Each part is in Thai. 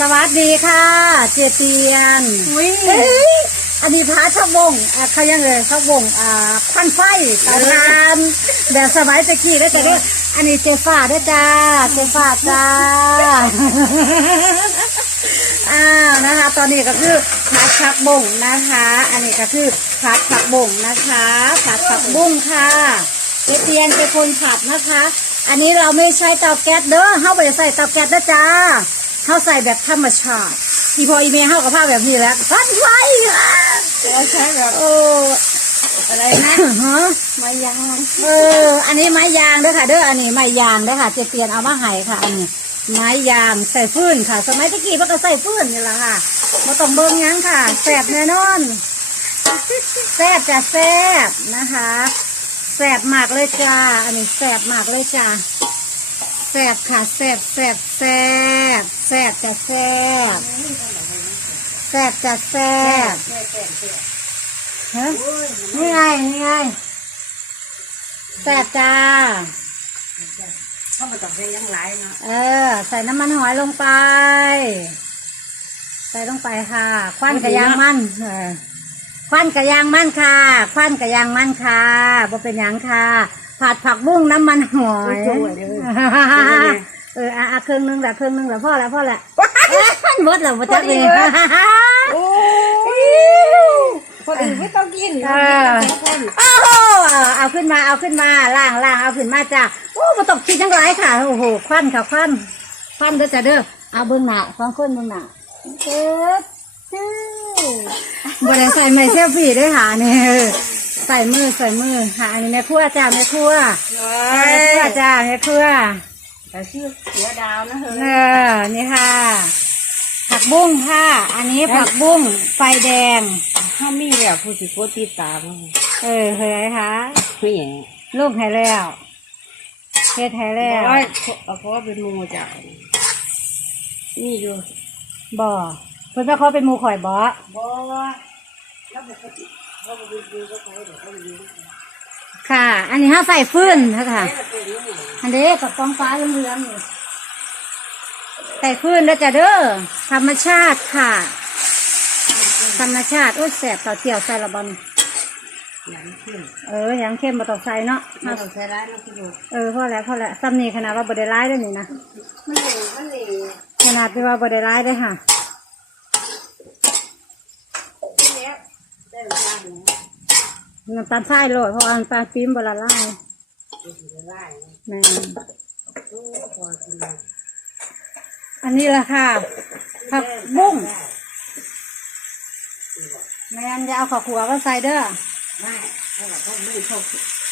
สวัสดีค่ะ เจเตียนอุ้ยเอ้ยอันนี้พระชักวงอ่าเขายังเลยชักวงอ่าควันไฟตาทานแบบสมัยตะกี้แล้วจะได้อันนี้เจฟ้าด้วยจ้าเจฟ้าจ้าอ้าวนะคะ ตอนนี้ก็คือผัดผักบุ้งนะคะ อันนี้ก็คือผัดผักบุ้งนะคะผัดผักบุ้งค่ะเจเตียนเป็นคนผัดนะคะ อันนี้เราไม่ใช้เตาแก๊สเด้อเฮาไม่ได้ใส่เตาแก๊สนะจ้า เฮาใส่แบบธรรมชาติที่พออีเมลเฮากับผ้าแบบนี้แหล้วพัดไฟค่ะเราใช้แบบโอ้อะไรนะฮะไม้ยางเออ อันนี้ไม้ยางเด้อค่ะ เด้ออันนี้ไม้ยางเด้อค่ะเจเตียนเอามาให้ค่ะอันนี้ไม้ยางใส่ฟืนค่ะ สมัยตะกี้เพิ่นก็ใส่ฟืนนี่แหละค่ะมาต้องเบิ่งหยังค่ะแซ่บแน่นอนแซ่บจะแซ่บนะคะแซ่บมากเลยจ้า อันนี้แซ่บมากเลยจ้าแซ่ บค่ะแซ่บแซ่บแซ่บแซ่บจะแซ่บแซ่บจะแซ่บฮะนี่ไงนี่ไงแซ่บจ้าเขามาต้องใช้ยังไรเนาะเออ ใส่น้ำมันหอยลงไป ใส่ลงไปค่ะ ควันกระยางมันเออควันกระยางมันค่ะ ควันกระยางมันค่ะบ่เป็นหยังค่ะ ผัดผักบุ้งน้ำมันหอยเอออะอะครึ่งหนึงละครึ่งหนึงละพ่อละพ่อละเอ้ยมันหมดแล้วมาจักเลยโอ้ยคนอื่นไม่ต้องกินเออโอ้โหเอาขึ้นมาเอาขึ้นมาล่างล่างเอาขึ้นมาจ้าโอ้มาตกคิดจังไรค่ะโอ้โหควันค่ะควันควันเด้อจ้าเด้อเอาเบื้องหน้าสองคนเบื้องหน้าเอ๊ะชื่อบได้ใส่ไม้เซลฟี่ด้วยค่ะเนี่ย ใส่มือใส่มือค่ะอันนี้แม่ครัวจ้าแม่ครัวแม่ครัวจ้าแม่ครัวแต่ชื่อเสือดาวนะเฮ้เอยอนี่ค่ะ ผักบุ้งค่ะ อันนี้ผักบุ้งไฟแดงเขามีแบบผู้สิโกติดตามเออเฮ้ยคะไม่แย่ลูกให้แล้วเฮ็ดให้แล้วร้อยเพราะว่าเป็นมูจ้ะนี่อยู่บ่เพิ่นว่าเขาเป็นหมูข่อยบ่บ่แล้วปกติ ค่ะ อันนี้ห้าใส่ฟืนค่ะคะอันนี้กับกองฟ้าเหลืองๆใส่ฟืนแล้วจะเด้อ ธรรมชาติค่ะ ธรรมชาติ โอ้แสบต่อเจียวใส่ละบอลอย่างขึ้นเออยังเข้มมาตองใส่เนาะเราตองใช้ร้ายนะพี่ดูเออพอแล้วพอแล้วซ้ำนี่ขนาดว่าบไดร้ายได้อนี่นะมันเหลวมันเหลวขนาดที่ว่าบไดร้ายได้ค่ะ ที่แล้วได้หรือยัง น้ำตาลทรายโรยเพราะว่าน้ำตาลปี๊มบละลายได้ไล่แม่นโอ้พอกินเลยอันนี้แหละค่ะผักบุ้งแม่นจะเอาข้าวขัวก็ใส่เด้อไม่ถ้าเราต้องไม่ชอบ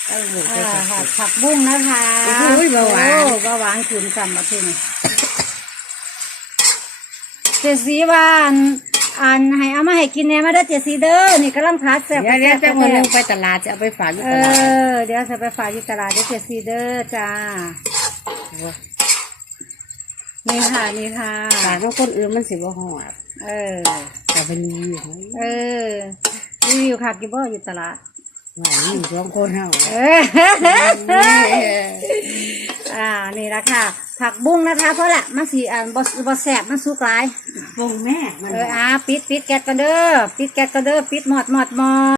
เอออ่าค่ะผักบุ้งนะคะโอ้ยเบาหวาน โอ้เบาหวานขึ้นซ้ำมาทีนี่เจสีวาอัน อันให้เอามาให้กินแหน่มาเด้อเจสีเด้อนี่กำลังพัดแซ่บเดี๋ยวเดี๋ยวจะแซ่บมือแซ่นึบงไปตลาดจะเอาไปฝากอยู่เอตลาดอเดี๋ยวจะไปฝากที่ตลาดเด้อเจสีเด้อจ้านี่ค่ะนี่ค่ะฝากน้องคนอื่นมันสิบ่หอดเออ แต่เป็นรีวิวเออรีวิวค่ะกิบเบอร์อยู่ตลาดว่าอยู่สองคนเฮาเออ อ่านี่ละค่ะ ผักบุ้งนะคะ เพราะแหละมันสีอ่าบอบแสบมันสุกหลายวงแม่มันเอออ่าปิดปิดแก๊สกันเด้อปิดแก๊สกันเด้อปิดหมอดหมอดหมอด